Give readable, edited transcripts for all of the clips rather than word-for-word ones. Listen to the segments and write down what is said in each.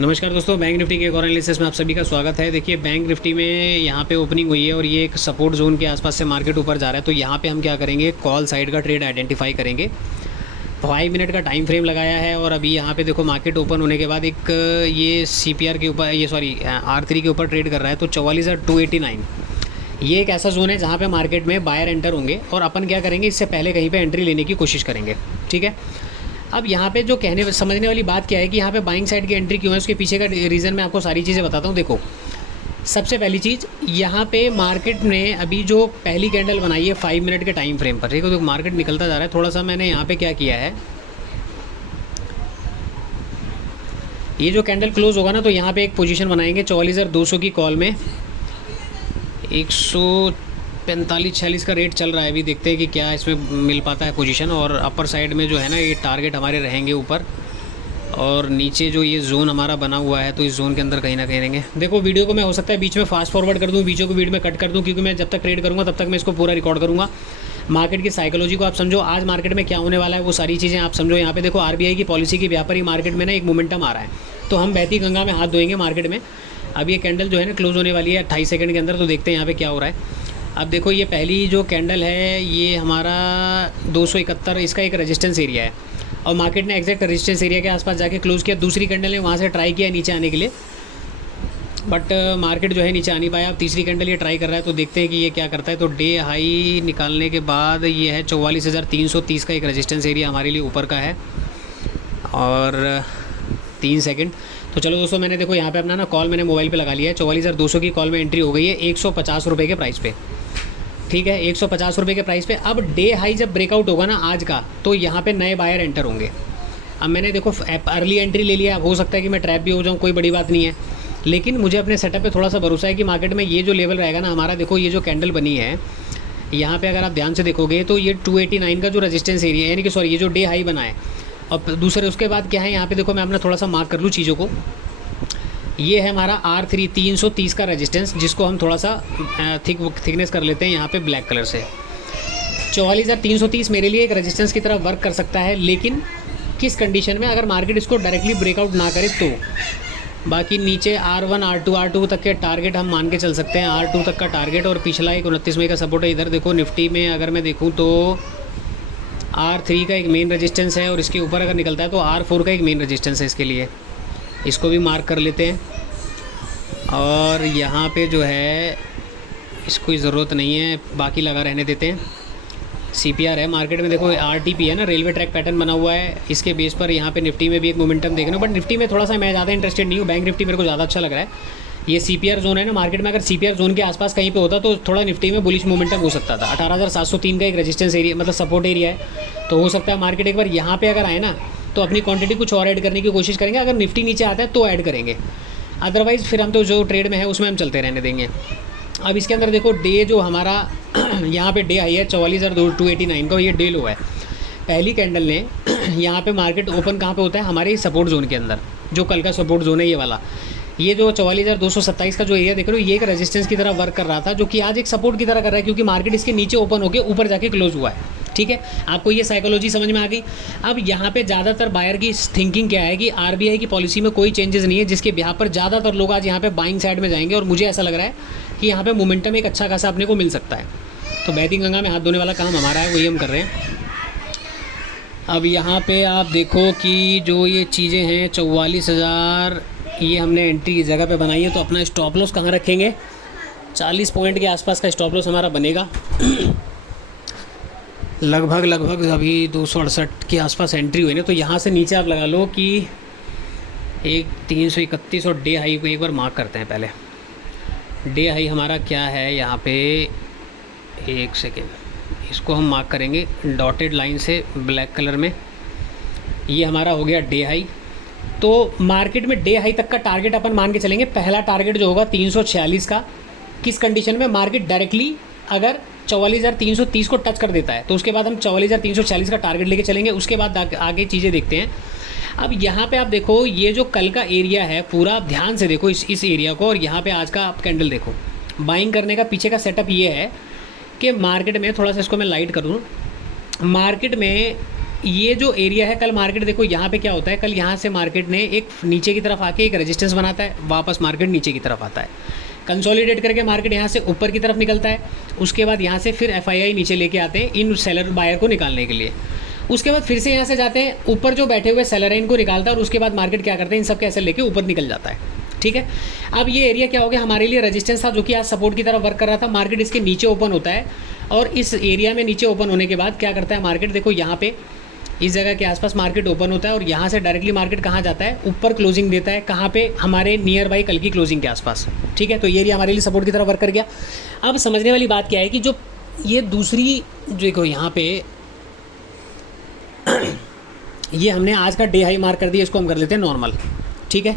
नमस्कार दोस्तों, bank Nifty के एक और एनालिसिस में आप सभी का स्वागत है। देखिए, बैंक निफ्टी में यहाँ पे ओपनिंग हुई है और ये एक सपोर्ट जोन के आसपास से मार्केट ऊपर जा रहा है। तो यहाँ पे हम क्या करेंगे, कॉल साइड का ट्रेड आइडेंटिफाई करेंगे। 5 मिनट का टाइम फ्रेम लगाया है और अभी यहाँ पे देखो मार्केट ओपन होने के बाद एक ये CPR के ऊपर, ये सॉरी R3 के ऊपर ट्रेड कर रहा है। तो 44,289 ये एक ऐसा जोन है जहाँ पे मार्केट में बायर एंटर होंगे और अपन क्या करेंगे, इससे पहले कहीं पे एंट्री लेने की कोशिश करेंगे। ठीक है। अब यहाँ पे जो कहने समझने वाली बात क्या है कि यहाँ पे बाइंग साइड की एंट्री क्यों है, उसके पीछे का रीज़न मैं आपको सारी चीज़ें बताता हूँ। देखो, सबसे पहली चीज़, यहाँ पे मार्केट ने अभी जो पहली कैंडल बनाई है 5 मिनट के टाइम फ्रेम पर, ठीक है। तो मार्केट निकलता जा रहा है। थोड़ा सा मैंने यहाँ पे क्या किया है, ये जो कैंडल क्लोज होगा ना, तो यहाँ पे एक पोजीशन बनाएंगे 44,200 की कॉल में। 145-46 का रेट चल रहा है, अभी देखते हैं कि क्या इसमें मिल पाता है पोजीशन। और अपर साइड में जो है ना, ये टारगेट हमारे रहेंगे ऊपर, और नीचे जो ये जोन हमारा बना हुआ है, तो इस जोन के अंदर कहीं ना कहीं रहेंगे। देखो, वीडियो को मैं हो सकता है बीच में फास्ट फॉरवर्ड कर दूँ, बीचों को वीडियो में कट कर दूँ, क्योंकि मैं जब तक ट्रेड करूँगा तब तक मैं इसको पूरा रिकॉर्ड करूँगा। मार्केट की साइकोलॉजी को आप समझो, आज मार्केट में क्या होने वाला है वो सारी चीज़ें आप समझो। यहाँ पे देखो, RBI की पॉलिसी की व्यापारी मार्केट में ना एक मोमेंटम आ रहा है, तो हम बहती गंगा में हाथ धोएंगे मार्केट में। अब ये कैंडल जो है ना क्लोज होने वाली है 28 सेकंड के अंदर, तो देखते हैं यहाँ पे क्या हो रहा है। अब देखो, ये पहली जो कैंडल है ये हमारा 271, इसका एक रेजिस्टेंस एरिया है और मार्केट ने एग्जैक्ट रेजिस्टेंस एरिया के आसपास जाके क्लोज किया। दूसरी कैंडल ने वहाँ से ट्राई किया नीचे आने के लिए, बट मार्केट जो है नीचे आ नहीं पाया। अब तीसरी कैंडल ये ट्राई कर रहा है, तो देखते हैं कि ये क्या करता है। तो डे हाई निकालने के बाद ये है 44,330 का एक रेजिस्टेंस एरिया हमारे लिए ऊपर का है, और 3 सेकंड। तो चलो दोस्तों, मैंने देखो यहाँ पे अपना ना कॉल मैंने मोबाइल पे लगा लिया है। 44,200 की कॉल में एंट्री हो गई है 150 रुपये के प्राइस पे। ठीक है, 150 रुपये के प्राइस पे। अब डे हाई जब ब्रेकआउट होगा ना आज का, तो यहाँ पे नए बायर एंटर होंगे। अब मैंने देखो अर्ली एंट्री ले लिया, हो सकता है कि मैं ट्रैप भी हो जाऊँ, कोई बड़ी बात नहीं है, लेकिन मुझे अपने सेटअप पे थोड़ा सा भरोसा है कि मार्केट में ये जो लेवल रहेगा ना हमारा, देखो ये जो कैंडल बनी है यहाँ पे, अगर आप ध्यान से देखोगे तो ये 289 का जो रेजिस्टेंस एरिया है, यानी कि सॉरी, ये जो डे हाई बना है। और दूसरे उसके बाद क्या है, यहाँ पे देखो मैं अपना थोड़ा सा मार्क कर लूँ चीज़ों को। ये है हमारा R3 330 का रेजिस्टेंस, जिसको हम थोड़ा सा थिकनेस कर लेते हैं यहाँ पे ब्लैक कलर से। 44,330 मेरे लिए एक रेजिस्टेंस की तरह वर्क कर सकता है, लेकिन किस कंडीशन में, अगर मार्केट इसको डायरेक्टली ब्रेकआउट ना करे तो। बाकी नीचे R1 R2 तक के टारगेट हम मान के चल सकते हैं, R2 तक का टारगेट। और पिछला एक 29 मई का सपोर्ट है। इधर देखो निफ्टी में अगर मैं देखूँ तो R3 का एक मेन रेजिस्टेंस है, और इसके ऊपर अगर निकलता है तो R4 का एक मेन रेजिस्टेंस है इसके लिए, इसको भी मार्क कर लेते हैं। और यहाँ पे जो है इसको ज़रूरत नहीं है, बाकी लगा रहने देते हैं। CPR है मार्केट में, देखो RTP है ना, रेलवे ट्रैक पैटर्न बना हुआ है, इसके बेस पर यहाँ पे निफ्टी में भी एक मोमेंटम देखना। बट निफ्टी में थोड़ा सा मैं ज़्यादा इंटरेस्टेड नहीं हूँ, बैंक निफ्टी मेरे को ज़्यादा अच्छा लग रहा है। ये CPR जोन है ना मार्केट में, अगर CPR जोन के आसपास कहीं पे होता तो थोड़ा निफ्टी में बुलिश मोमेंटम हो सकता था। 18,703 का एक रेजिस्टेंस एरिया, मतलब सपोर्ट एरिया है, तो हो सकता है मार्केट एक बार यहाँ पे अगर आए ना, तो अपनी क्वांटिटी कुछ और ऐड करने की कोशिश करेंगे। अगर निफ्टी नीचे आता है तो ऐड करेंगे, अदरवाइज़ फिर हम तो जो ट्रेड में है उसमें हम चलते रहने देंगे। अब इसके अंदर देखो, डे जो हमारा यहाँ पे डे हाई है 44,289 का, ये डे लो है। पहली कैंडल ने यहाँ पे मार्केट ओपन कहाँ पे होता है, हमारे सपोर्ट जोन के अंदर, जो कल का सपोर्ट जोन है ये वाला। ये जो 44,227 का जो एरिया देख रहे हो, ये एक रेजिस्टेंस की तरह वर्क कर रहा था, जो कि आज एक सपोर्ट की तरह कर रहा है, क्योंकि मार्केट इसके नीचे ओपन होकर ऊपर जाके क्लोज हुआ है। ठीक है, आपको ये साइकोलॉजी समझ में आ गई। अब यहाँ पे ज़्यादातर बायर की थिंकिंग क्या है कि RBI की पॉलिसी में कोई चेंजेस नहीं है, जिसके बिहाफ पर ज़्यादातर लोग आज यहाँ पे बाइंग साइड में जाएंगे, और मुझे ऐसा लग रहा है कि यहाँ पे मोमेंटम एक अच्छा खासा अपने को मिल सकता है। तो बहती गंगा में हाथ धोने वाला काम हमारा है, वही हम कर रहे हैं। अब यहाँ पे आप देखो कि जो ये चीज़ें हैं 44,000, ये हमने एंट्री की जगह पे बनाई है, तो अपना स्टॉप लॉस कहाँ रखेंगे, 40 पॉइंट के आसपास का स्टॉप लॉस हमारा बनेगा। लगभग अभी 268 के आसपास एंट्री हुई ना, तो यहाँ से नीचे आप लगा लो कि एक 331, और डे हाई को एक बार मार्क करते हैं पहले। डे हाई हमारा क्या है यहाँ पे, एक सेकेंड, इसको हम मार्क करेंगे डॉटेड लाइन से ब्लैक कलर में। ये हमारा हो गया डे हाई। तो मार्केट में डे हाई तक का टारगेट अपन मान के चलेंगे। पहला टारगेट जो होगा 346 का, किस कंडीशन में, मार्केट डायरेक्टली अगर 44,330 को टच कर देता है, तो उसके बाद हम 44,346 का टारगेट लेके चलेंगे। उसके बाद आगे चीज़ें देखते हैं। अब यहाँ पे आप देखो, ये जो कल का एरिया है पूरा ध्यान से देखो इस एरिया को, और यहाँ पे आज का आप कैंडल देखो। बाइंग करने का पीछे का सेटअप ये है कि मार्केट में, थोड़ा सा इसको मैं लाइट करूँ, मार्केट में ये जो एरिया है, कल मार्केट देखो यहाँ पे क्या होता है, कल यहाँ से मार्केट ने एक नीचे की तरफ आके एक रेजिस्टेंस बनाता है, वापस मार्केट नीचे की तरफ आता है, कंसोलिडेट करके मार्केट यहाँ से ऊपर की तरफ निकलता है। उसके बाद यहाँ से फिर एफआईआई नीचे लेके आते हैं इन सेलर बायर को निकालने के लिए। उसके बाद फिर से यहाँ से जाते हैं ऊपर, जो बैठे हुए सेलर हैं इनको निकालता है, और उसके बाद मार्केट क्या करते हैं, इन सब के ऐसे लेके ऊपर निकल जाता है। ठीक है, अब ये एरिया क्या हो गया हमारे लिए, रेजिस्टेंस था जो कि आज सपोर्ट की तरफ वर्क कर रहा था। मार्केट इसके नीचे ओपन होता है, और इस एरिया में नीचे ओपन होने के बाद क्या करता है मार्केट, देखो यहाँ पे इस जगह के आसपास मार्केट ओपन होता है, और यहाँ से डायरेक्टली मार्केट कहाँ जाता है, ऊपर क्लोजिंग देता है। कहाँ पे, हमारे नियर बाई कल की क्लोजिंग के आसपास। ठीक है, तो ये एरिया हमारे लिए सपोर्ट की तरफ वर्क कर गया। अब समझने वाली बात क्या है कि जो ये दूसरी, देखो यहाँ पे ये हमने आज का डे हाई मार्क कर दिया, इसको हम कर लेते हैं नॉर्मल। ठीक है,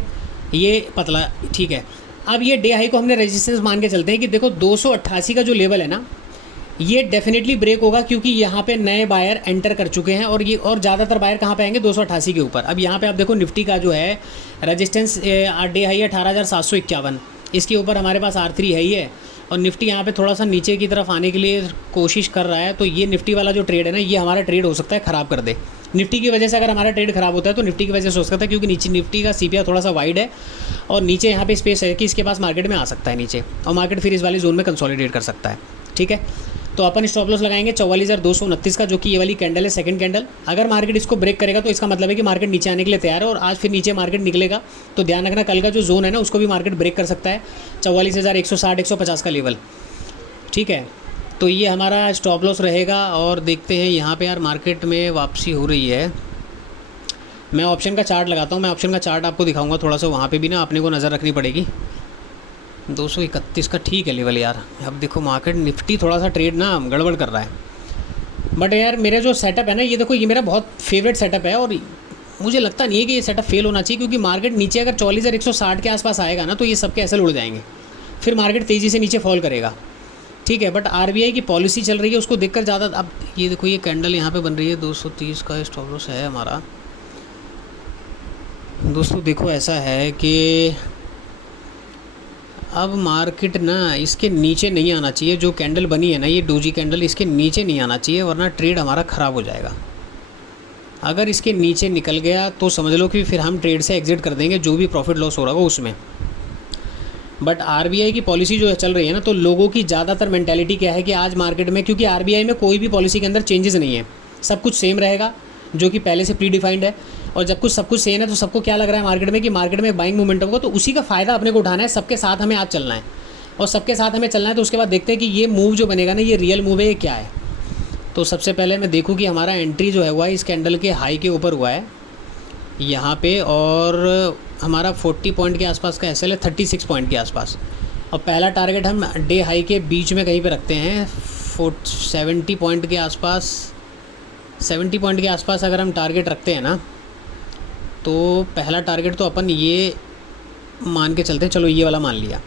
ये पतला, ठीक है। अब ये डे हाई को हमने रेजिस्टेंस मान के चलते हैं कि देखो 288 का जो लेवल है ना, ये डेफिनेटली ब्रेक होगा, क्योंकि यहाँ पे नए बायर एंटर कर चुके हैं, और ये और ज़्यादातर बायर कहाँ पे आएंगे, 288 के ऊपर। अब यहाँ पे आप देखो निफ्टी का जो है रेजिस्टेंस डे हाई है 18,751, इसके ऊपर हमारे पास R3 है ही है, और निफ्टी यहाँ पे थोड़ा सा नीचे की तरफ आने के लिए कोशिश कर रहा है। तो ये निफ्टी वाला जो ट्रेड है ना, ये हमारा ट्रेड हो सकता है ख़राब कर दे। निफ्टी की वजह से अगर हमारा ट्रेड खराब होता है तो निफ्टी की वजह से हो सकता है, क्योंकि नीचे निफ्टी का CPR थोड़ा सा वाइड है, और नीचे यहाँ पे स्पेस है कि इसके पास मार्केट में आ सकता है नीचे, और मार्केट फिर इस वाली जोन में कंसोलिडेट कर सकता है। ठीक है, तो अपन स्टॉप लॉस लगाएंगे 44,229 का, जो कि ये वाली कैंडल है, सेकंड कैंडल। अगर मार्केट इसको ब्रेक करेगा तो इसका मतलब है कि मार्केट नीचे आने के लिए तैयार है, और आज फिर नीचे मार्केट निकलेगा। तो ध्यान रखना, कल का जो जोन है ना उसको भी मार्केट ब्रेक कर सकता है, 44,160-150 का लेवल। ठीक है, तो ये हमारा स्टॉप लॉस रहेगा। और देखते हैं यहाँ पे यार मार्केट में वापसी हो रही है। मैं ऑप्शन का चार्ट लगाता हूँ, मैं ऑप्शन का चार्ट आपको दिखाऊंगा थोड़ा सा, वहाँ पे भी ना अपने को नज़र रखनी पड़ेगी। 231 का ठीक है लेवल यार। अब देखो मार्केट निफ्टी थोड़ा सा ट्रेड ना गड़बड़ कर रहा है, बट यार मेरा जो सेटअप है ना, ये देखो ये मेरा बहुत फेवरेट सेटअप है, और मुझे लगता नहीं है कि ये सेटअप फेल होना चाहिए, क्योंकि मार्केट नीचे अगर 44,160 के आसपास आएगा ना, तो ये सबके ऐसे उड़ जाएंगे, फिर मार्केट तेज़ी से नीचे फॉल करेगा। ठीक है, बट RBI की पॉलिसी चल रही है, उसको देखकर ज़्यादा। अब ये देखो ये कैंडल यहाँ पे बन रही है, 230 का स्टॉप लॉस है हमारा। दोस्तों देखो ऐसा है कि अब मार्केट ना इसके नीचे नहीं आना चाहिए, जो कैंडल बनी है ना ये डोजी कैंडल, इसके नीचे नहीं आना चाहिए, वरना ट्रेड हमारा ख़राब हो जाएगा। अगर इसके नीचे निकल गया तो समझ लो कि फिर हम ट्रेड से एग्जिट कर देंगे, जो भी प्रॉफिट लॉस हो रहा होगा उसमें। बट RBI की पॉलिसी जो चल रही है ना, तो लोगों की ज़्यादातर मेंटालिटी क्या है कि आज मार्केट में, क्योंकि RBI में कोई भी पॉलिसी के अंदर चेंजेस नहीं है, सब कुछ सेम रहेगा, जो कि पहले से प्री डिफाइंड है। और जब कुछ सब कुछ सेम है तो सबको क्या लग रहा है मार्केट में कि मार्केट में बाइंग मोमेंटम होगा, तो उसी का फ़ायदा अपने को उठाना है, सबके साथ हमें आज चलना है, और सबके साथ हमें चलना है। तो उसके बाद देखते हैं कि ये मूव जो बनेगा ना, ये रियल मूव है, ये क्या है। तो सबसे पहले मैं देखूँ कि हमारा एंट्री जो है हुआ है इस कैंडल के हाई के ऊपर हुआ है यहाँ पे, और हमारा 40 पॉइंट के आसपास का SL है, 36 पॉइंट के आसपास। और पहला टारगेट हम डे हाई के बीच में कहीं पे रखते हैं, 70 पॉइंट के आसपास। 70 पॉइंट के आसपास अगर हम टारगेट रखते हैं ना, तो पहला टारगेट तो अपन ये मान के चलते हैं, चलो ये वाला मान लिया।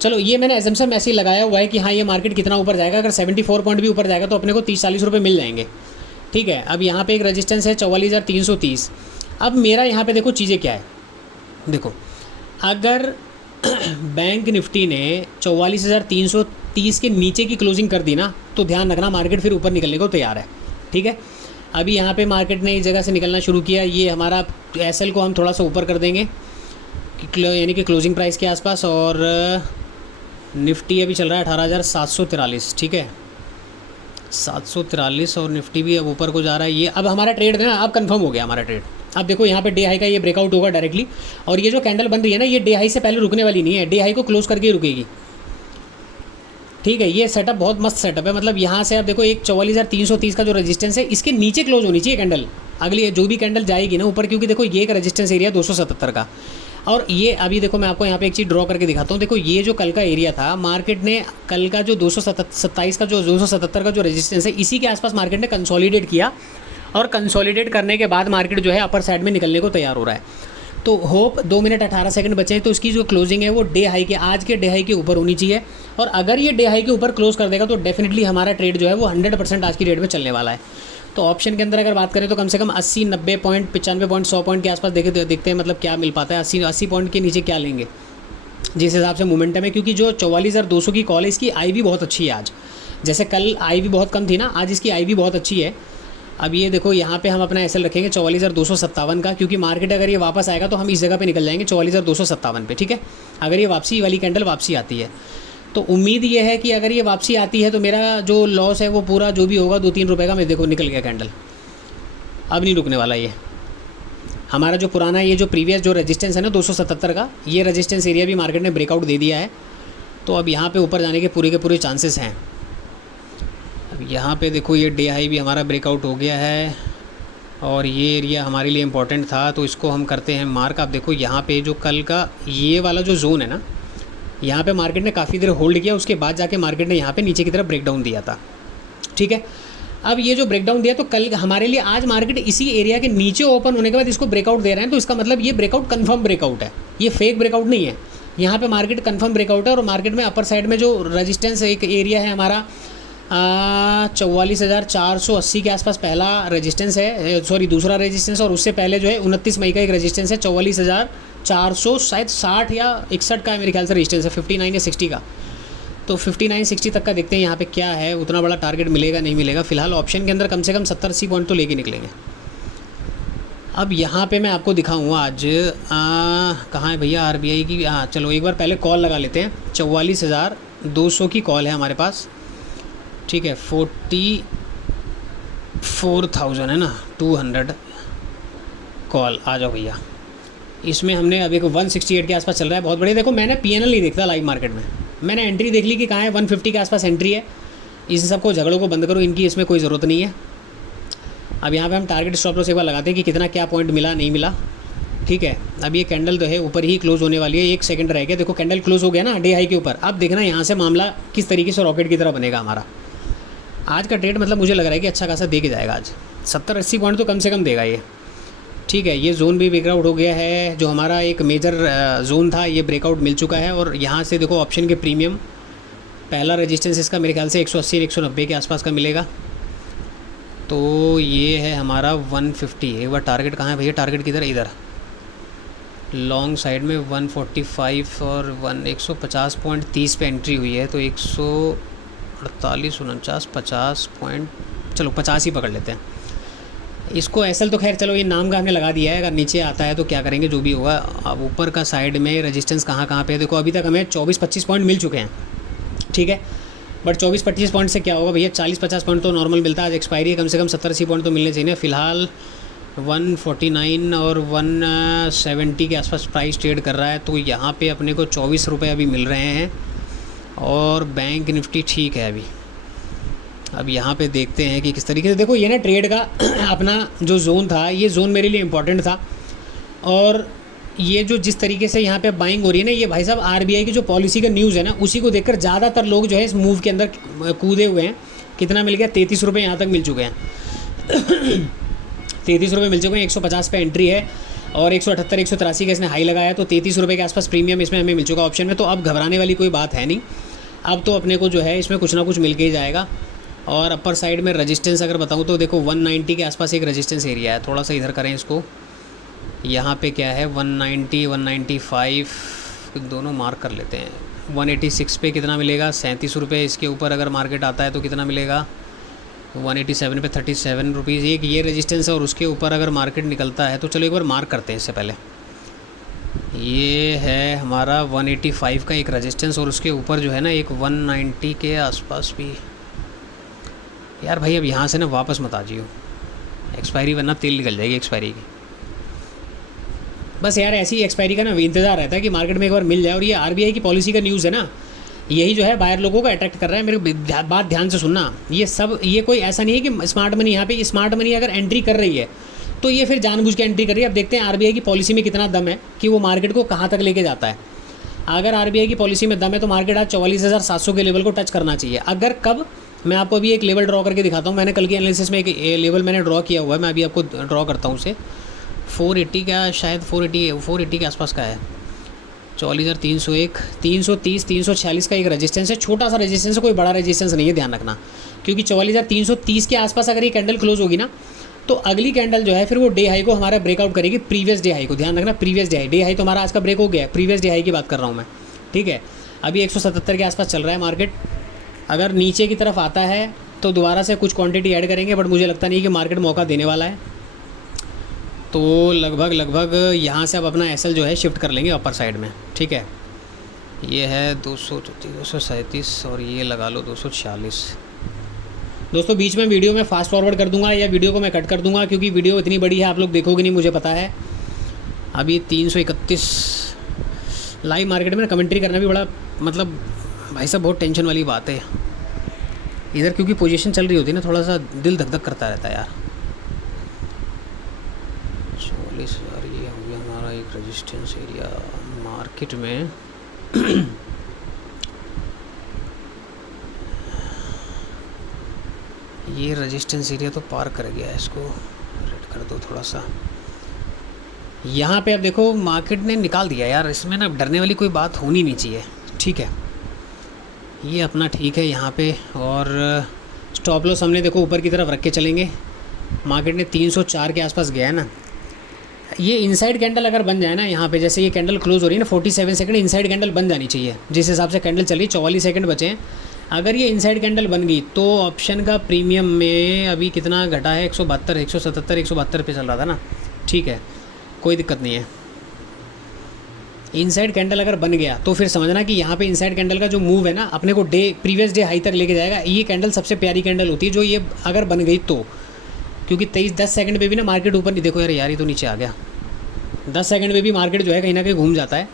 चलो ये मैंने एजम्पशन ऐसे ही लगाया हुआ है कि हाँ ये मार्केट कितना ऊपर जाएगा, अगर 74 पॉइंट भी ऊपर जाएगा तो अपने को 30-40 रुपये मिल जाएंगे। ठीक है, अब यहाँ पे एक रेजिस्टेंस है 44,330। अब मेरा यहाँ पे देखो चीज़ें क्या है, देखो अगर बैंक निफ्टी ने 44,330 के नीचे की क्लोजिंग कर दी ना, तो ध्यान रखना मार्केट फिर ऊपर निकलने को तैयार है। ठीक है, अभी यहाँ पे मार्केट ने इस जगह से निकलना शुरू किया, ये हमारा SL को हम थोड़ा सा ऊपर कर देंगे, यानी कि क्लोजिंग प्राइस के आसपास। और निफ्टी अभी चल रहा है 18,743। ठीक है, 743, और निफ्टी भी अब ऊपर को जा रहा है। ये अब हमारा ट्रेड ना अब कंफर्म हो गया हमारा ट्रेड। अब देखो यहाँ पे डे हाई का ये ब्रेकआउट होगा डायरेक्टली, और ये जो कैंडल बन रही है ना, ये डे हाई से पहले रुकने वाली नहीं है, डे हाई को क्लोज करके ही रुकेगी। ठीक है, ये सेटअप बहुत मस्त सेटअप है। मतलब यहाँ से आप देखो एक 44,330 का जो रेजिस्टेंस है, इसके नीचे क्लोज होनी चाहिए कैंडल, अगली जो भी कैंडल जाएगी ना ऊपर, क्योंकि देखो ये एक रेजिस्टेंस एरिया 277 का। और ये अभी देखो मैं आपको यहाँ पे एक चीज़ ड्रॉ करके दिखाता हूँ। देखो ये जो कल का एरिया था, मार्केट ने कल का जो 227 का जो 277 का जो रेजिस्टेंस है, इसी के आसपास मार्केट ने कंसोलिडेट किया, और कंसोलिडेट करने के बाद मार्केट जो है अपर साइड में निकलने को तैयार हो रहा है। तो होप 2 मिनट 18 सेकंड बचे हैं, तो इसकी जो क्लोजिंग है वो डे हाई के, आज के डे हाई के ऊपर होनी चाहिए। और अगर ये डे हाई के ऊपर क्लोज कर देगा तो डेफिनेटली हमारा ट्रेड जो है वो 100% आज की डेट में चलने वाला है। तो ऑप्शन के अंदर अगर बात करें तो कम से कम 80, 90 पॉइंट, 95 पॉइंट, 100 पॉइंट के आसपास देखते हैं मतलब क्या मिल पाता है। 80 पॉइंट के नीचे क्या लेंगे जिस हिसाब से मोमेंटम है, क्योंकि जो 44,200 की कॉल है, इसकी आई भी बहुत अच्छी है आज। जैसे कल आई भी बहुत कम थी ना, आज इसकी आई भी बहुत अच्छी है। अब ये देखो यहाँ पे हम अपना एसएल रखेंगे 44,257 का, क्योंकि मार्केट अगर ये वापस आएगा तो हम इस जगह पे निकल जाएंगे 44,257 पे, ठीक है। अगर ये वापसी वाली कैंडल वापसी आती है तो उम्मीद ये है कि अगर ये वापसी आती है तो मेरा जो लॉस है वो पूरा जो भी होगा 2-3 रुपये का, मैं देखो निकल गया कैंडल, अब नहीं रुकने वाला ये हमारा जो पुराना ये जो प्रीवियस जो रेजिस्टेंस है ना 277 का, ये रेजिस्टेंस एरिया भी मार्केट ने ब्रेकआउट दे दिया है। तो अब यहाँ पे ऊपर जाने के पूरे चांसेस हैं। अब यहाँ पे देखो ये डे हाई भी हमारा ब्रेकआउट हो गया है और ये एरिया हमारे लिए इम्पोर्टेंट था, तो इसको हम करते हैं मार्क। आप देखो यहाँ पे जो कल का ये वाला जो जोन है ना, यहाँ पे मार्केट ने काफ़ी देर होल्ड किया, उसके बाद जाके मार्केट ने यहाँ पे नीचे की तरफ ब्रेकडाउन दिया था, ठीक है। अब ये जो ब्रेकडाउन दिया तो कल हमारे लिए आज मार्केट इसी एरिया के नीचे ओपन होने के बाद इसको ब्रेकआउट दे रहे हैं, तो इसका मतलब ये ब्रेकआउट कंफर्म ब्रेकआउट है, ये फेक ब्रेकआउट नहीं है। यहाँ पे मार्केट कंफर्म ब्रेकआउट है और मार्केट में अपर साइड में जो रेजिस्टेंस एक एरिया है हमारा 44,480 के आसपास पहला रेजिस्टेंस है, सॉरी दूसरा रेजिस्टेंस, और उससे पहले जो है 29 मई का एक रेजिस्टेंस है 44,400 शायद 60 या 61 का मेरे ख्याल से रेजिस्टेंस है, 59 या 60 का। तो 59-60 तक का देखते हैं यहाँ पे क्या है, उतना बड़ा टारगेट मिलेगा नहीं मिलेगा। फिलहाल ऑप्शन के अंदर कम से कम 70-80 पॉइंट तो लेके निकलेंगे। अब यहाँ पे मैं आपको दिखाऊंगा आज कहाँ है भैया आरबीआई की, हाँ चलो एक बार पहले कॉल लगा लेते हैं। 44,200 की कॉल है हमारे पास, ठीक है। 44,000 है ना, 200 कॉल, आ जाओ भैया। इसमें हमने अभी 168 के आसपास चल रहा है, बहुत बढ़िया। देखो मैंने पीएनएल नहीं देखता लाइव मार्केट में, मैंने एंट्री देख ली कि कहाँ है, 150 के आसपास एंट्री है। इस सबको झगड़ों को बंद करो, इनकी इसमें कोई ज़रूरत नहीं है। अब यहाँ पे हम टारगेट स्टॉप लॉस एक बार लगाते हैं कि कितना क्या पॉइंट मिला नहीं मिला, ठीक है। अब ये कैंडल जो है ऊपर ही क्लोज होने वाली है, 1 सेकंड रह गया। देखो कैंडल क्लोज हो गया ना डे हाई के ऊपर। अब देखना यहाँ से मामला किस तरीके से रॉकेट की तरह बनेगा हमारा। आज का ट्रेड मतलब मुझे लग रहा है कि अच्छा खासा दे के जाएगा आज, 70-80 पॉइंट तो कम से कम देगा ये, ठीक है। ये जोन भी ब्रेकआउट हो गया है, जो हमारा एक मेजर जोन था ये ब्रेकआउट मिल चुका है। और यहाँ से देखो ऑप्शन के प्रीमियम पहला रेजिस्टेंस इसका मेरे ख्याल से 180-190 के आसपास का मिलेगा। तो ये है हमारा 150। एक बार टारगेट कहाँ है भैया, टारगेट किधर, इधर लॉन्ग साइड में 145 और 150 पॉइंट 30 पे एंट्री हुई है, तो 148, 49, 50 पॉइंट, चलो 50 ही पकड़ लेते हैं इसको। एसएल तो खैर चलो ये नाम का हमने लगा दिया है, अगर नीचे आता है तो क्या करेंगे जो भी होगा। अब ऊपर का साइड में रेजिस्टेंस कहाँ कहाँ पे है देखो, अभी तक हमें 24-25 पॉइंट मिल चुके हैं, ठीक है। बट 24-25 पॉइंट से क्या होगा भैया, 40-50 पॉइंट तो नॉर्मल मिलता है। आज एक्सपायरी है, कम से कम 70-80 पॉइंट तो मिलने चाहिए। फ़िलहाल 149 और 170 के आसपास प्राइस ट्रेड कर रहा है, तो यहाँ पे अपने को 24 रुपये अभी मिल रहे हैं। और बैंक निफ्टी ठीक है अभी। अब यहाँ पे देखते हैं कि किस तरीके से, देखो ये ना ट्रेड का अपना जो जोन था, ये जोन मेरे लिए इम्पोर्टेंट था। और ये जो जिस तरीके से यहाँ पे बाइंग हो रही है ना, ये भाई साहब आरबीआई की जो पॉलिसी का न्यूज़ है ना, उसी को देखकर ज़्यादातर लोग जो है इस मूव के अंदर कूदे हुए हैं। कितना मिल गया, 33 रुपये यहाँ तक मिल चुके हैं 33 रुपये मिल चुके हैं। 150 पे एंट्री है और 178-183 का इसने हाई लगाया, तो 33 रुपये के आसपास प्रीमियम इसमें हमें मिल चुका ऑप्शन में। तो अब घबराने वाली कोई बात है नहीं, अब तो अपने को जो है इसमें कुछ ना कुछ मिल के ही जाएगा। और अपर साइड में रेजिस्टेंस अगर बताऊं तो देखो 190 के आसपास एक रेजिस्टेंस एरिया है, थोड़ा सा इधर करें इसको। यहाँ पे क्या है 190, 195 दोनों मार्क कर लेते हैं। 186 पे कितना मिलेगा, 37 रुपये। इसके ऊपर अगर मार्केट आता है तो कितना मिलेगा, 187 पे 37 रुपीज़। एक ये रेजिस्टेंस है और उसके ऊपर अगर मार्केट निकलता है तो चलो एक बार मार्क करते हैं। इससे पहले ये है हमारा 185 का एक रेजिस्टेंस और उसके ऊपर जो है ना एक 190 के आसपास भी। यार भाई अब यहाँ से ना वापस मत आ जियो, एक्सपायरी वरना तेल निकल जाएगी एक्सपायरी की। बस यार ऐसी एक्सपायरी का ना इंतज़ार रहता है कि मार्केट में एक बार मिल जाए। और ये आरबीआई की पॉलिसी का न्यूज़ है ना, यही जो है बायर लोगों को अट्रैक्ट कर रहा है। मेरे बात ध्यान से सुनना, ये सब ये कोई ऐसा नहीं है कि स्मार्ट मनी, यहाँ पे स्मार्ट मनी अगर एंट्री कर रही है तो ये फिर जानबूझ के एंट्री कर रही है। अब देखते हैं आरबीआई की पॉलिसी में कितना दम है कि वो मार्केट को कहाँ तक लेके जाता है। अगर आरबीआई की पॉलिसी में दम है तो मार्केट आज 44,700 के लेवल को टच करना चाहिए। अगर कब, मैं आपको अभी एक लेवल ड्रॉ करके दिखाता हूँ। मैंने कल की एनालिसिस में एक लेवल मैंने ड्रॉ किया हुआ है, मैं अभी आपको ड्रॉ करता हूँ उसे। 480 का शायद 480 के आसपास का है। 44,301, 330, 346 का एक रेजिस्टेंस है, छोटा सा रेजिस्टेंस है, कोई बड़ा रेजिस्टेंस नहीं है, ध्यान रखना। क्योंकि 44,330 के आसपास अगर ये कैंडल क्लोज होगी ना तो अगली कैंडल जो है फिर वो डे हाई को हमारा ब्रेकआउट करेगी, प्रीवियस डे हाई को। ध्यान रखना प्रीवियस डे हाई तो हमारा आज का ब्रेक हो गया है, प्रीवियस डे हाई की बात कर रहा हूँ मैं, ठीक है। अभी 177 के आसपास चल रहा है मार्केट। अगर नीचे की तरफ आता है तो दोबारा से कुछ क्वांटिटी ऐड करेंगे, बट मुझे लगता नहीं कि मार्केट मौका देने वाला है। तो लगभग यहाँ से अब अपना एसएल जो है शिफ्ट कर लेंगे अपर साइड में, ठीक है। ये है 237 और ये लगा लो 246। दोस्तों बीच में वीडियो में फास्ट फॉरवर्ड कर दूंगा या वीडियो को मैं कट कर दूंगा, क्योंकि वीडियो इतनी बड़ी है, आप लोग देखोगे नहीं, मुझे पता है। अभी 331 लाइव मार्केट में कमेंट्री करना भी बड़ा मतलब भाई साहब बहुत टेंशन वाली बात है इधर, क्योंकि पोजीशन चल रही होती है ना, थोड़ा सा दिल धक धक करता रहता है यार। 44,000 ये हो गया हमारा एक रेजिस्टेंस एरिया मार्केट में। ये रेजिस्टेंस एरिया तो पार कर गया है, इसको रेड कर दो थोड़ा सा। यहाँ पे अब देखो मार्केट ने निकाल दिया यार, इसमें ना डरने वाली कोई बात होनी नहीं चाहिए, ठीक है। ये अपना ठीक है यहाँ पे, और स्टॉप लॉस हमने देखो ऊपर की तरफ रख के चलेंगे। मार्केट ने 304 के आसपास गया है ना। ये इनसाइड कैंडल अगर बन जाए ना यहाँ पे, जैसे ये कैंडल क्लोज हो रही है ना 47 सेकंड, इनसाइड कैंडल बन जानी चाहिए। जिस हिसाब से कैंडल चली 44 सेकंड बचे हैं, अगर ये इनसाइड कैंडल बन गई तो ऑप्शन का प्रीमियम में अभी कितना घटा है, 172 177 172 पे चल रहा था ना, ठीक है, कोई दिक्कत नहीं है। इनसाइड कैंडल अगर बन गया तो फिर समझना कि यहाँ पे इनसाइड कैंडल का जो मूव है ना अपने को प्रीवियस डे हाई तक लेके जाएगा। ये कैंडल सबसे प्यारी कैंडल होती है जो ये अगर बन गई तो, क्योंकि 10 सेकंड पे भी ना मार्केट ऊपर नहीं, देखो यार ये तो नीचे आ गया। 10 सेकंड पे भी मार्केट जो है कहीं ना कहीं घूम जाता है।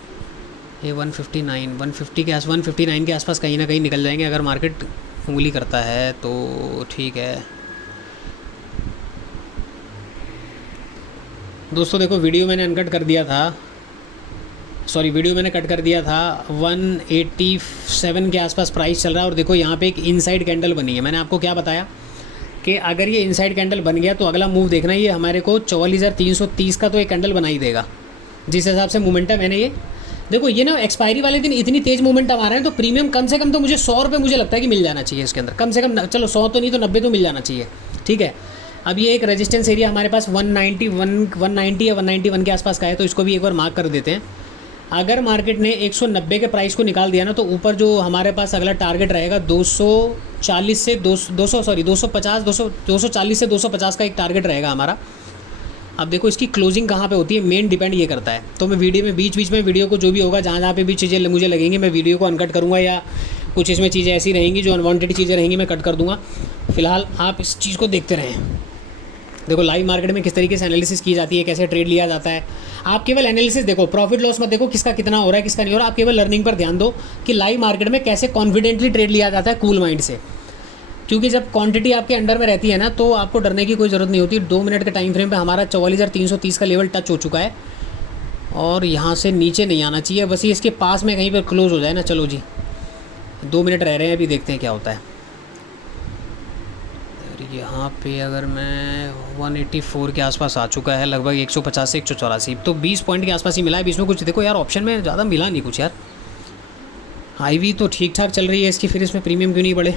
ये 150 के 159 के आसपास कहीं ना कहीं निकल जाएंगे अगर मार्केट उंगली करता है तो, ठीक है। दोस्तों देखो वीडियो मैंने अनकट कर दिया था, सॉरी वीडियो मैंने कट कर दिया था। 187 के आसपास प्राइस चल रहा है, और देखो यहाँ पे एक इनसाइड कैंडल बनी है। मैंने आपको क्या बताया कि अगर ये इनसाइड कैंडल बन गया तो अगला मूव देखना, ये हमारे को 44,330 का तो एक कैंडल बना ही देगा। जिस हिसाब से मोमेंटम है ना, ये देखो ये ना एक्सपायरी वाले दिन इतनी तेज़ मोमेंटम आ रहा है, तो प्रीमियम कम से कम तो मुझे 100 रुपये मुझे लगता है कि मिल जाना चाहिए इसके अंदर, कम से कम। चलो 100 तो नहीं तो 90 तो मिल जाना चाहिए, ठीक है। अब ये एक रेजिस्टेंस एरिया हमारे पास 190 या 191 के आसपास का है, तो इसको भी एक बार मार्क कर देते हैं। अगर मार्केट ने 190 के प्राइस को निकाल दिया ना, तो ऊपर जो हमारे पास अगला टारगेट रहेगा 240 से 250 का एक टारगेट रहेगा हमारा। अब देखो इसकी क्लोजिंग कहाँ पे होती है, मेन डिपेंड ये करता है। तो मैं वीडियो में बीच में वीडियो को जो भी होगा, जहाँ पे भी चीज़ें मुझे लगेंगी, मैं वीडियो को अनकट करूँगा, या कुछ इसमें चीज़ें ऐसी रहेंगी जो अनवांटेड चीज़ें रहेंगी मैं कट कर दूँगा। फिलहाल आप इस चीज़ को देखते रहें। देखो लाइव मार्केट में किस तरीके से एनालिसिस की जाती है, कैसे ट्रेड लिया जाता है। आप केवल एनालिसिस देखो, प्रॉफिट लॉस मत देखो किसका कितना हो रहा है किसका नहीं हो रहा। आप केवल लर्निंग पर ध्यान दो कि लाइव मार्केट में कैसे कॉन्फिडेंटली ट्रेड लिया जाता है, कूल माइंड से। क्योंकि जब क्वांटिटी आपके अंडर में रहती है ना, तो आपको डरने की कोई ज़रूरत नहीं होती। 2 मिनट के टाइम फ्रेम पे हमारा 44,330 का लेवल टच हो चुका है, और यहाँ से नीचे नहीं आना चाहिए, बस ये इसके पास में कहीं पर क्लोज हो जाए ना। चलो जी 2 मिनट रह रहे हैं, अभी देखते हैं क्या होता है। यहाँ पे अगर मैं 184 के आसपास आ चुका है, लगभग 150 से 184, तो 20 पॉइंट के आसपास ही मिला है। अभी इसमें कुछ देखो यार, ऑप्शन में ज़्यादा मिला नहीं कुछ यार। आईवी तो ठीक ठाक चल रही है इसकी, फिर इसमें प्रीमियम क्यों नहीं बढ़े।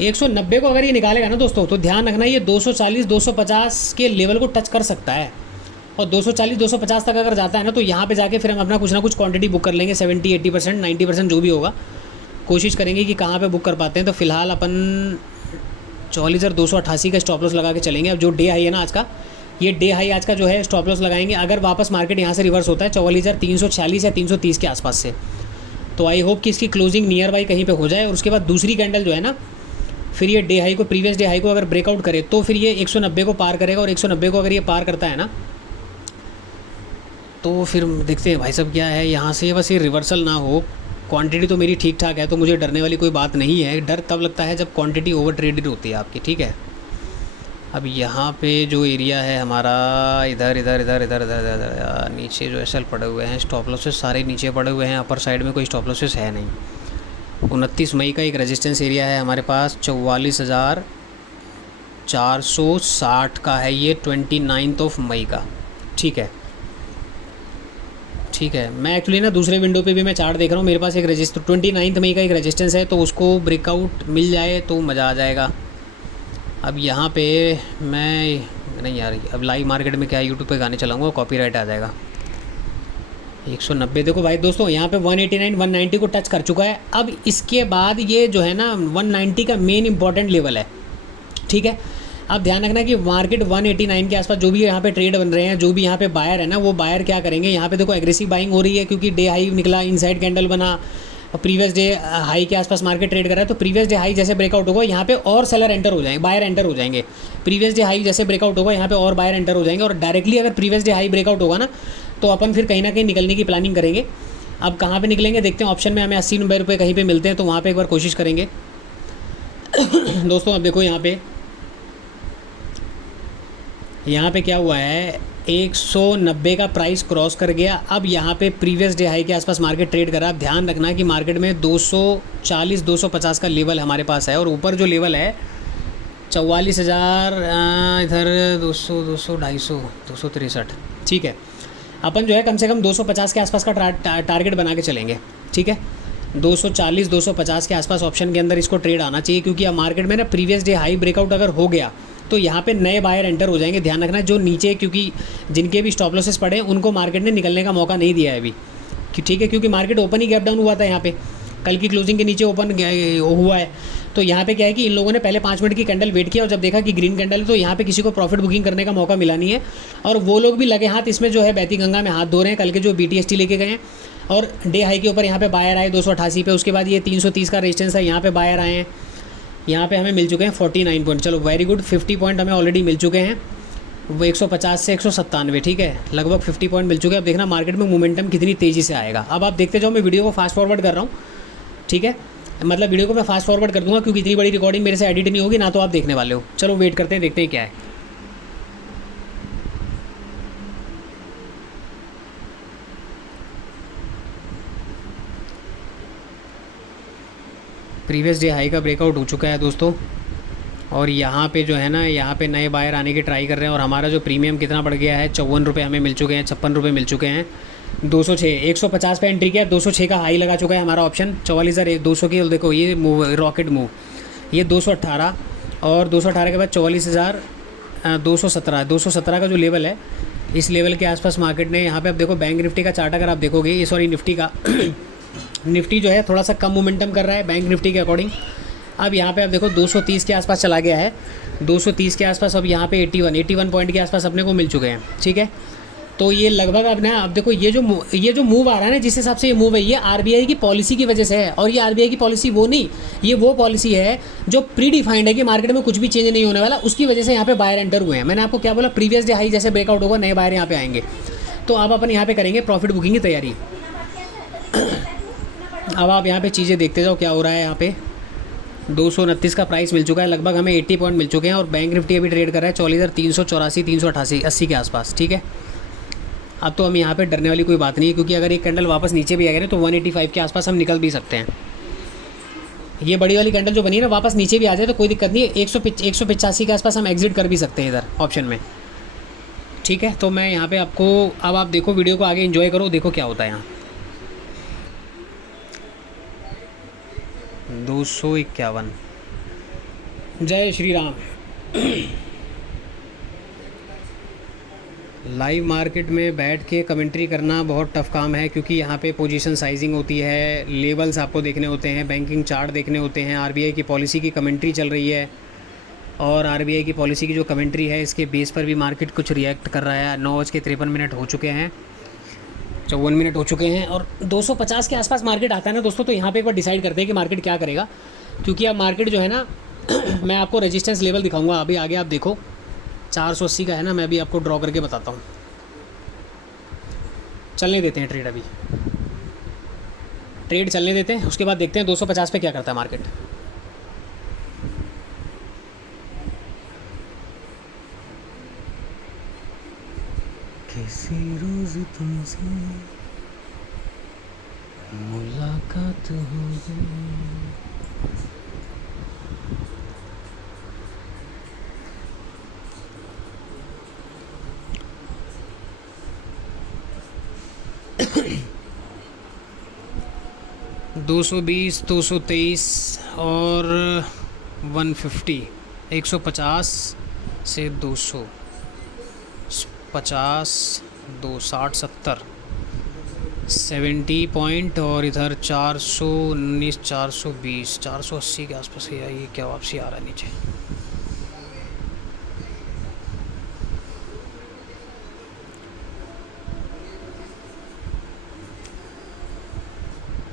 190 को अगर ये निकालेगा ना दोस्तों, तो ध्यान रखना ये 240-250 के लेवल को टच कर सकता है, और 240-250 तक अगर जाता है ना, तो यहाँ पे जाके फिर हम अपना कुछ ना कुछ क्वांटिटी बुक कर लेंगे। 70-80%, 90% जो भी होगा कोशिश करेंगे कि कहाँ पे बुक कर पाते हैं। तो फिलहाल अपन 44,288 का स्टॉप लॉस लगा के चलेंगे। अब जो डे हाई है ना आज का, ये डे हाई आज का जो है स्टॉप लॉस लगाएंगे। अगर वापस मार्केट यहाँ से रिवर्स होता है 44,346 या 330 के आसपास से, तो आई होप कि इसकी क्लोजिंग नियर बाई कहीं पे हो जाए। और उसके बाद दूसरी कैंडल जो है ना, फिर ये डे हाई को, प्रीवियस डे हाई को अगर ब्रेकआउट करे, तो फिर ये 190 को पार करेगा। और 190 को अगर ये पार करता है ना, तो फिर देखते हैं भाई साहब क्या है यहाँ से। बस ये रिवर्सल ना हो। क्वांटिटी तो मेरी ठीक ठाक है, तो मुझे डरने वाली कोई बात नहीं है। डर तब लगता है जब क्वांटिटी ओवर ट्रेडेड होती है आपकी, ठीक है। अब यहाँ पे जो एरिया है हमारा, इधर इधर इधर इधर इधर इधर नीचे जो एसएल पड़े हुए हैं, स्टॉप लॉसेस सारे नीचे पड़े हुए हैं। अपर साइड में कोई स्टॉप लॉसेस है नहीं। 29 मई का एक रेजिस्टेंस एरिया है हमारे पास, 44,460 का है ये, 29 मई का, ठीक है। ठीक है, मैं एक्चुअली ना दूसरे विंडो पे भी मैं चार्ट देख रहा हूँ। मेरे पास एक 29 मई का एक रेजिस्टेंस है, तो उसको ब्रेकआउट मिल जाए तो मज़ा आ जाएगा। अब यहाँ पे मैं नहीं यार, अब लाइव मार्केट में क्या यूट्यूब पे गाने चलाऊँगा, कॉपीराइट आ जाएगा। 190 देखो भाई दोस्तों, यहाँ पे 189 190 को टच कर चुका है। अब इसके बाद ये जो है ना 190 का मेन इंपॉर्टेंट लेवल है, ठीक है। अब ध्यान रखना कि मार्केट 189 के आसपास जो भी यहाँ पे ट्रेड बन रहे हैं, जो भी यहाँ पे बायर है ना, वो बायर क्या करेंगे, यहाँ पे देखो एग्रेसिव बाइंग हो रही है क्योंकि डे हाई निकला, इनसाइड कैंडल बना, प्रीवियस डे हाई के आसपास मार्केट ट्रेड कर रहा है। तो प्रीवियस डे हाई जैसे ब्रेकआउट होगा यहाँ पे और सेलर एंटर हो जाएंगे, बायर एंटर हो जाएंगे। प्रीवियस डे हाई जैसे ब्रेकआउट होगा यहाँ पे और बायर एंटर हो जाएंगे, और डायरेक्टली अगर प्रीवियस डे हाई ब्रेकआउट होगा ना, तो अपन फिर कहीं ना कहीं निकलने की प्लानिंग करेंगे। अब कहाँ पे निकलेंगे देखते हैं, ऑप्शन में हमें 80-90 रुपये कहीं पे मिलते हैं, तो वहाँ पे एक बार कोशिश करेंगे। दोस्तों अब देखो यहाँ पे क्या हुआ है, 190 का प्राइस क्रॉस कर गया। अब यहाँ पे प्रीवियस डे हाई के आसपास मार्केट ट्रेड कर रहा है। अब ध्यान रखना कि मार्केट में 240 250 का लेवल हमारे पास है, और ऊपर जो लेवल है 44,000, इधर 200 200 250 263, ठीक है। अपन जो है कम से कम 250 के आसपास का टारगेट बना के चलेंगे, ठीक है। 240 250 के आसपास ऑप्शन के अंदर इसको ट्रेड आना चाहिए, क्योंकि अब मार्केट में ना प्रीवियस डे हाई ब्रेकआउट अगर हो गया तो यहाँ पे नए बायर एंटर हो जाएंगे। ध्यान रखना जो नीचे, क्योंकि जिनके भी स्टॉप लॉसेस पड़े उनको मार्केट ने निकलने का मौका नहीं दिया है अभी, ठीक है, क्योंकि मार्केट ओपन ही गैप डाउन हुआ था। यहाँ पे कल की क्लोजिंग के नीचे ओपन हुआ है। तो यहाँ पे क्या है कि इन लोगों ने पहले 5 मिनट की कैंडल वेट किया, और जब देखा कि ग्रीन कैंडल है तो यहाँ पे किसी को प्रॉफिट बुकिंग करने का मौका मिला नहीं है, और वो लोग भी लगे हाथ इसमें जो है बहती गंगा में हाथ धो रहे हैं। कल के जो BTST लेके गए हैं, और डे हाई के ऊपर यहाँ पे बायर आए 288 पे, उसके बाद ये 330 का रेजिस्टेंस है, यहाँ पे बायर आए हैं। यहाँ पे हमें मिल चुके हैं 49 पॉइंट, चलो वेरी गुड, 50 पॉइंट हमें ऑलरेडी मिल चुके हैं। वो 150 से 197, ठीक है, लगभग 50 पॉइंट मिल चुके हैं। अब देखना मार्केट में मोमेंटम कितनी तेज़ी से आएगा। अब आप देखते जाओ, मैं वीडियो को फास्ट फॉरवर्ड कर रहा हूँ, ठीक है, मतलब वीडियो को मैं फास्ट फॉरवर्ड कर दूंगा, क्योंकि इतनी बड़ी रिकॉर्डिंग मेरे से एडिट नहीं होगी ना, तो आप देखने वाले हो। चलो वेट करते हैं, देखते हैं क्या है। प्रीवियस डे हाई का ब्रेकआउट हो चुका है दोस्तों, और यहाँ पे जो है ना, यहाँ पे नए बायर आने की ट्राई कर रहे हैं, और हमारा जो प्रीमियम कितना बढ़ गया है, 54 रुपये हमें मिल चुके हैं, 56 रुपये मिल चुके हैं। 206 150 पे एंट्री किया, 206 का हाई लगा चुका है हमारा ऑप्शन, 44,200 की। देखो ये मूव, रॉकेट मूव, ये 218, और 218 के बाद 44,217, 217 का जो लेवल है, इस लेवल के आसपास मार्केट ने यहाँ पे, अब देखो बैंक निफ्टी का चार्ट अगर आप देखोगे, ये सॉरी निफ्टी का निफ्टी जो है थोड़ा सा कम मोमेंटम कर रहा है बैंक निफ्टी के अकॉर्डिंग। अब यहाँ पे आप देखो 230 के आसपास चला गया है, 230 के आसपास। अब यहाँ पे 81 पॉइंट के आसपास अपने को मिल चुके हैं, ठीक है। तो ये लगभग अब ना, अब देखो ये जो मूव आ रहा है ना, जिस हिसाब से ये मूव है, ये RBI की पॉलिसी की वजह से है। और ये RBI की पॉलिसी वो नहीं, ये वो पॉलिसी है जो प्री डिफाइंड है कि मार्केट में कुछ भी चेंज नहीं होने वाला, उसकी वजह से यहाँ पे बायर एंटर हुए हैं। मैंने आपको क्या बोला, प्रीवियस डे हाई जैसे ब्रेकआउट होगा नए बायर यहाँ पे आएंगे, तो अब अपन यहाँ पे करेंगे प्रॉफिट बुकिंग की तैयारी। अब आप यहाँ पे चीज़ें देखते जाओ क्या हो रहा है। यहाँ पे 229 का प्राइस मिल चुका है, लगभग हमें 80 पॉइंट मिल चुके हैं, और बैंक निफ्टी अभी ट्रेड कर रहा है 44,384 388 80 के आसपास, ठीक है। अब तो हम यहाँ पे डरने वाली कोई बात नहीं है, क्योंकि अगर एक कैंडल वापस नीचे भी आएगा ना, तो 185 के आसपास हम निकल भी सकते हैं। ये बड़ी वाली कैंडल जो बनी है ना, वापस नीचे भी आ जाए तो कोई दिक्कत नहीं है, 185 के आसपास हम एग्जिट कर भी सकते हैं इधर ऑप्शन में, ठीक है। तो मैं यहाँ पे आपको, अब आप देखो वीडियो को आगे एंजॉय करो, देखो क्या होता है यहाँ। 251, जय श्री राम। लाइव मार्केट में बैठ के कमेंट्री करना बहुत टफ काम है, क्योंकि यहाँ पे पोजीशन साइजिंग होती है, लेवल्स आपको देखने होते हैं, बैंकिंग चार्ट देखने होते हैं, RBI की पॉलिसी की कमेंट्री चल रही है, और RBI की पॉलिसी की जो कमेंट्री है, इसके बेस पर भी मार्केट कुछ रिएक्ट कर रहा है। 9:53 हो चुके हैं, 54 मिनट हो चुके हैं, और 250 के आसपास मार्केट आता है ना दोस्तों, तो यहाँ पे एक बार डिसाइड करते हैं कि मार्केट क्या करेगा। क्योंकि अब मार्केट जो है ना मैं आपको रेजिस्टेंस लेवल दिखाऊंगा अभी आगे, आप देखो 480 का है ना, मैं अभी आपको ड्रॉ करके बताता हूँ। चलने देते हैं ट्रेड, अभी ट्रेड चलने देते हैं, उसके बाद देखते हैं 250 पे क्या करता है मार्केट। किसी रोज तुमसे मुलाकात होगी। दो 220 223 और 150, 150 से 250, 260 70, 70 पॉइंट और इधर 419 420 480 के आसपास है। ये क्या वापसी आ रहा है नीचे।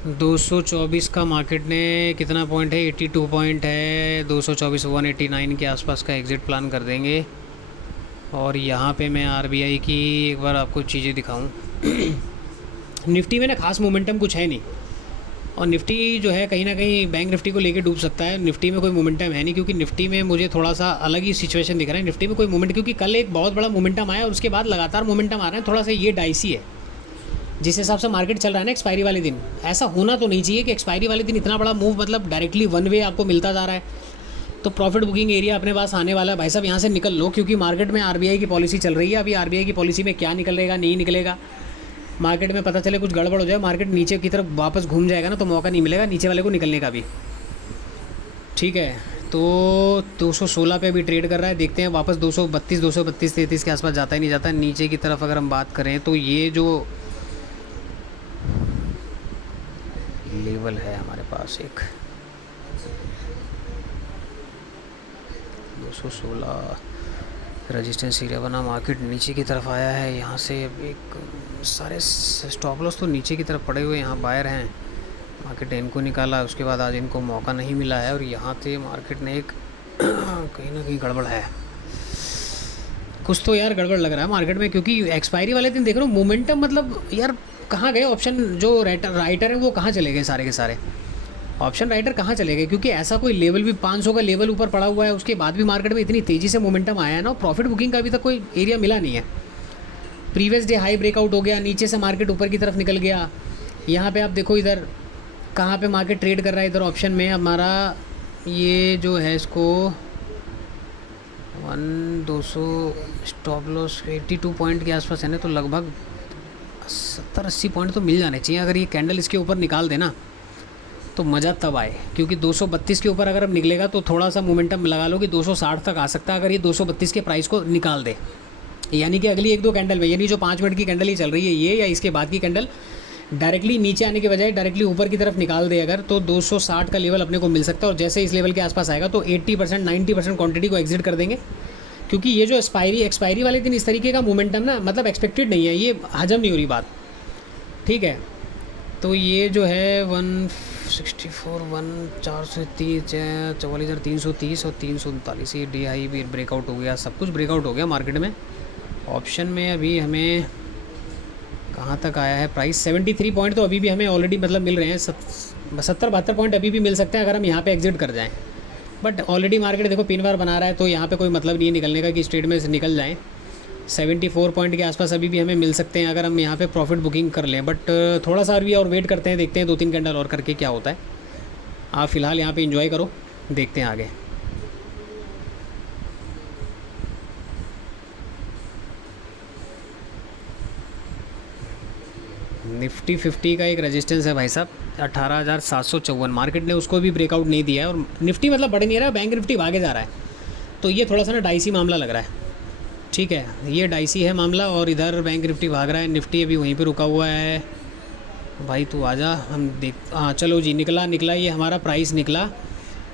दो सौ चौबीस का मार्केट ने कितना पॉइंट है, 82 पॉइंट है। 224 189 के आसपास का एग्ज़िट प्लान कर देंगे। और यहाँ पे मैं आरबीआई की एक बार आपको चीज़ें दिखाऊं। निफ्टी में ना खास मोमेंटम कुछ है नहीं, और निफ्टी जो है कहीं ना कहीं बैंक निफ्टी को लेके डूब सकता है। निफ्टी में कोई मोमेंटम है नहीं, क्योंकि निफ्टी में मुझे थोड़ा सा अलग ही सिचुएशन दिख रहा है। निफ्टी में कोई मोमेंट, क्योंकि कल एक बहुत बड़ा मोमेंटम आया और उसके बाद लगातार मोमेंटम आ रहे हैं। थोड़ा सा ये डाइसी है जिस हिसाब से मार्केट चल रहा है ना एक्सपायरी वाले दिन। ऐसा होना तो नहीं चाहिए कि एक्सपायरी वाले दिन इतना बड़ा मूव, मतलब डायरेक्टली वन वे आपको मिलता जा रहा है। तो प्रॉफिट बुकिंग एरिया अपने पास आने वाला है भाई साहब, यहाँ से निकल लो, क्योंकि मार्केट में आरबीआई की पॉलिसी चल रही है। अभी आरबीआई की पॉलिसी में क्या निकलेगा नहीं निकलेगा, मार्केट में पता चले कुछ गड़बड़ हो जाए, मार्केट नीचे की तरफ वापस घूम जाएगा ना, तो मौका नहीं मिलेगा नीचे वाले को निकलने का भी। ठीक है, तो 216 पे भी ट्रेड कर रहा है। देखते हैं वापस 232 232 33 के आसपास जाता ही नहीं जाता। नीचे की तरफ अगर हम बात करें तो ये जो लेवल है हमारे पास एक 216 रेजिस्टेंस एरिया बना, मार्केट नीचे की तरफ आया है। यहाँ से एक सारे स्टॉप लॉस तो नीचे की तरफ पड़े हुए, यहाँ बायर हैं। मार्केट ने इनको निकाला, उसके बाद आज इनको मौका नहीं मिला है, और यहाँ से मार्केट ने एक कहीं ना कहीं गड़बड़ है, कुछ तो यार गड़बड़ लग रहा है मार्केट में। क्योंकि एक्सपायरी वाले दिन देख रहा हूँ मोमेंटम, मतलब यार कहाँ गए ऑप्शन जो राइटर हैं वो कहाँ चले गए, सारे के सारे ऑप्शन राइटर कहाँ चले गए। क्योंकि ऐसा कोई लेवल भी 500 का लेवल ऊपर पड़ा हुआ है, उसके बाद भी मार्केट में इतनी तेज़ी से मोमेंटम आया है ना, प्रॉफिट बुकिंग का अभी तक कोई एरिया मिला नहीं है। प्रीवियस डे हाई ब्रेकआउट हो गया, नीचे से मार्केट ऊपर की तरफ निकल गया। यहाँ पे आप देखो इधर कहाँ पे मार्केट ट्रेड कर रहा है, इधर ऑप्शन में हमारा ये जो है इसको 200 स्टॉप लॉस 82 पॉइंट के आसपास है ना, तो लगभग 70-80 पॉइंट तो मिल जाने चाहिए। अगर ये कैंडल इसके ऊपर निकाल देना तो मज़ा तब आए, क्योंकि 232 के ऊपर अगर अब निकलेगा तो थोड़ा सा मोमेंटम लगा लो कि 260 तक आ सकता है, अगर ये 232 के प्राइस को निकाल दे। यानी कि अगली 1-2 कैंडल में, यानी जो 5 मिनट की कैंडल ही चल रही है ये, या इसके बाद की कैंडल डायरेक्टली नीचे आने के बजाय डायरेक्टली ऊपर की तरफ निकाल दे अगर, तो 260 का लेवल अपने को मिल सकता है। और जैसे इस लेवल के आसपास आएगा तो 80% 90% क्वांटिटी को एग्जिट कर देंगे, क्योंकि ये जो एक्सपायरी वाले दिन इस तरीके का मोमेंटम ना, मतलब एक्सपेक्टेड नहीं है, ये हजम नहीं हो रही बात। ठीक है, तो ये जो है 164 430 44,330 और 339 ये डे हाई भी ब्रेकआउट हो गया, सब कुछ ब्रेकआउट हो गया मार्केट में। ऑप्शन में अभी हमें कहाँ तक आया है प्राइस, 73 पॉइंट तो अभी भी हमें ऑलरेडी मतलब मिल रहे हैं। 70-72 पॉइंट अभी भी मिल सकते हैं अगर हम यहाँ पे एग्जिट कर जाएं। बट ऑलरेडी मार्केट देखो पिन बार बना रहा है, तो यहाँ पे कोई मतलब नहीं है निकलने का कि इस ट्रेड में से निकल जाएं। 74 पॉइंट के आसपास अभी भी हमें मिल सकते हैं अगर हम यहाँ पे प्रॉफिट बुकिंग कर लें। बट थोड़ा सा अभी और वेट करते हैं, देखते हैं 2-3 कैंडल और करके क्या होता है। आप फ़िलहाल यहाँ पे एंजॉय करो, देखते हैं आगे। निफ्टी 50 का एक रेजिस्टेंस है भाई साहब 18,754, मार्केट ने उसको भी ब्रेकआउट नहीं दिया है, और निफ्टी मतलब बढ़ नहीं रहा है, बैंक निफ्टी भागे जा रहा है। तो ये थोड़ा सा ना डाइसी मामला लग रहा है। ठीक है, ये डाइसी है मामला, और इधर बैंक निफ्टी भाग रहा है, निफ्टी अभी वहीं पे रुका हुआ है। भाई तू आजा, हम देख, हाँ चलो जी, निकला ये हमारा प्राइस निकला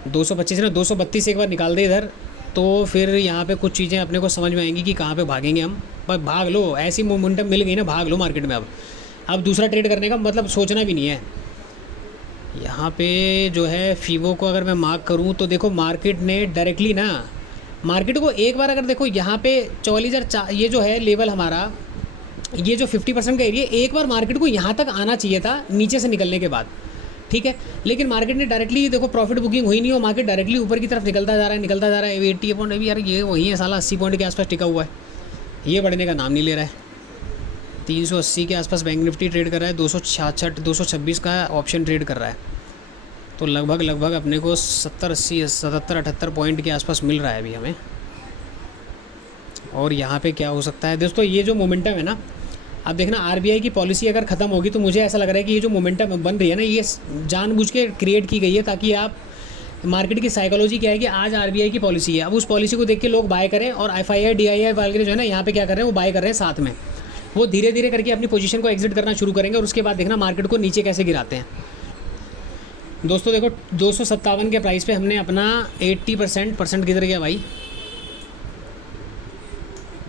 225 ना, 232 एक बार निकाल दे इधर, तो फिर यहाँ पे कुछ चीज़ें अपने को समझ में आएंगी कि कहाँ पे भागेंगे हम। पर भाग लो, ऐसी मोमेंटम मिल गई ना, भाग लो मार्केट में। अब दूसरा ट्रेड करने का मतलब सोचना भी नहीं है। यहाँ पे जो है फीवो को अगर मैं मार्क करूँ तो देखो मार्केट ने डायरेक्टली ना, मार्केट को एक बार अगर देखो यहाँ पे 44,000 ये जो है लेवल हमारा, ये जो 50% का एरिया, एक बार मार्केट को यहाँ तक आना चाहिए था नीचे से निकलने के बाद। ठीक है, लेकिन मार्केट ने डायरेक्टली देखो प्रॉफिट बुकिंग हुई नहीं, और मार्केट डायरेक्टली ऊपर की तरफ निकलता जा रहा है 80 पॉइंट। अभी यार ये वही है साला, 80 पॉइंट के आसपास टिका हुआ है, ये बढ़ने का नाम नहीं ले रहा है। 380 के आसपास बैंक निफ्टी ट्रेड कर रहा है, 266 226 का ऑप्शन ट्रेड कर रहा है, तो लगभग अपने को 70 80 77 78 पॉइंट के आसपास मिल रहा है अभी हमें। और यहाँ पे क्या हो सकता है दोस्तों, ये जो मोमेंटम है ना, आप देखना आरबीआई की पॉलिसी अगर ख़त्म होगी तो मुझे ऐसा लग रहा है कि ये जो मोमेंटम बन रही है ना, ये जानबूझ के क्रिएट की गई है, ताकि आप, मार्केट की साइकोलॉजी क्या है कि आज आरबीआई की पॉलिसी है, अब उस पॉलिसी को देख के लोग बाय करें, और एफआईआई डीआईआई वाले जो है ना यहाँ पे क्या कर रहे हैं, वो बाय कर रहे हैं साथ में। वो धीरे धीरे करके अपनी पोजीशन को एग्जिट करना शुरू करेंगे और उसके बाद देखना मार्केट को नीचे कैसे गिराते हैं। दोस्तों देखो 257 के प्राइस पे हमने अपना 80% किधर गया भाई,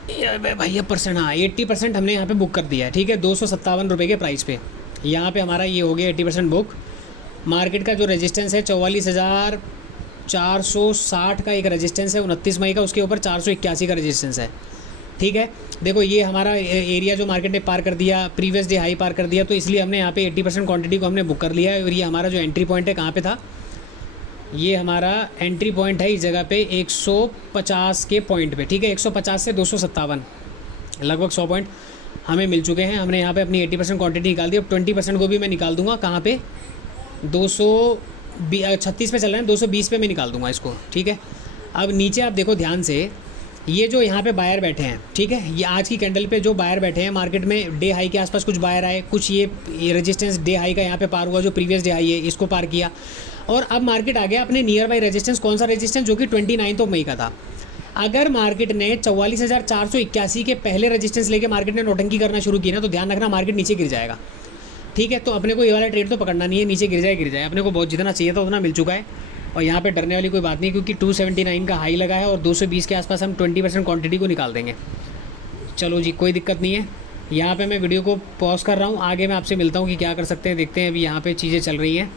भैया परसेंट, हाँ 80% हमने यहाँ पे बुक कर दिया है, ठीक है। 257 रुपये के प्राइस पे यहाँ पे हमारा ये हो गया 80% बुक। मार्केट का जो रेजिस्टेंस है 44,460 का एक रेजिस्टेंस है 29 मई का, उसके ऊपर 481 का रेजिस्टेंस है, ठीक है। देखो ये हमारा एरिया जो मार्केट ने पार कर दिया, प्रीवियस डे हाई पार कर दिया, तो इसलिए हमने यहाँ पे 80% क्वांटिटी को हमने बुक कर लिया है। और ये हमारा जो एंट्री पॉइंट है कहाँ पे था, ये हमारा एंट्री पॉइंट है इस जगह पे 150 के पॉइंट पे, ठीक है। 150 से 257 लगभग 100 पॉइंट हमें मिल चुके हैं। हमने यहाँ पे अपनी 80% क्वांटिटी निकाल दी। अब 20% को भी मैं निकाल दूंगा, कहाँ पे 236 पे चल रहे हैं, 220 पे मैं निकाल दूंगा इसको, ठीक है। अब नीचे आप देखो ध्यान से, ये जो यहाँ पे बायर बैठे हैं, ठीक है, ये आज की कैंडल पे जो बायर बैठे हैं मार्केट में, डे हाई के आसपास कुछ बायर आए, कुछ ये रेजिस्टेंस डे हाई का यहाँ पे पार हुआ, जो प्रीवियस डे हाई है इसको पार किया, और अब मार्केट आ गया अपने नियर बाई रेजिस्टेंस। कौन सा रेजिस्टेंस, जो कि 29 मई का था। अगर मार्केट ने 44,481 के पहले रेजिस्टेंस लेके मार्केट ने नौटंकी करना शुरू की ना, तो ध्यान रखना मार्केट नीचे गिर जाएगा, ठीक है। तो अपने को ये वाला ट्रेड तो पकड़ना नहीं है, नीचे गिर जाए, अपने को बहुत जितना चाहिए था उतना मिल चुका है, और यहाँ पे डरने वाली कोई बात नहीं, क्योंकि 279 का हाई लगा है और 220 के आसपास हम 20% क्वांटिटी को निकाल देंगे। चलो जी, कोई दिक्कत नहीं है। यहाँ पे मैं वीडियो को पॉज कर रहा हूँ, आगे मैं आपसे मिलता हूँ कि क्या कर सकते हैं, देखते हैं अभी यहाँ पे चीज़ें चल रही हैं।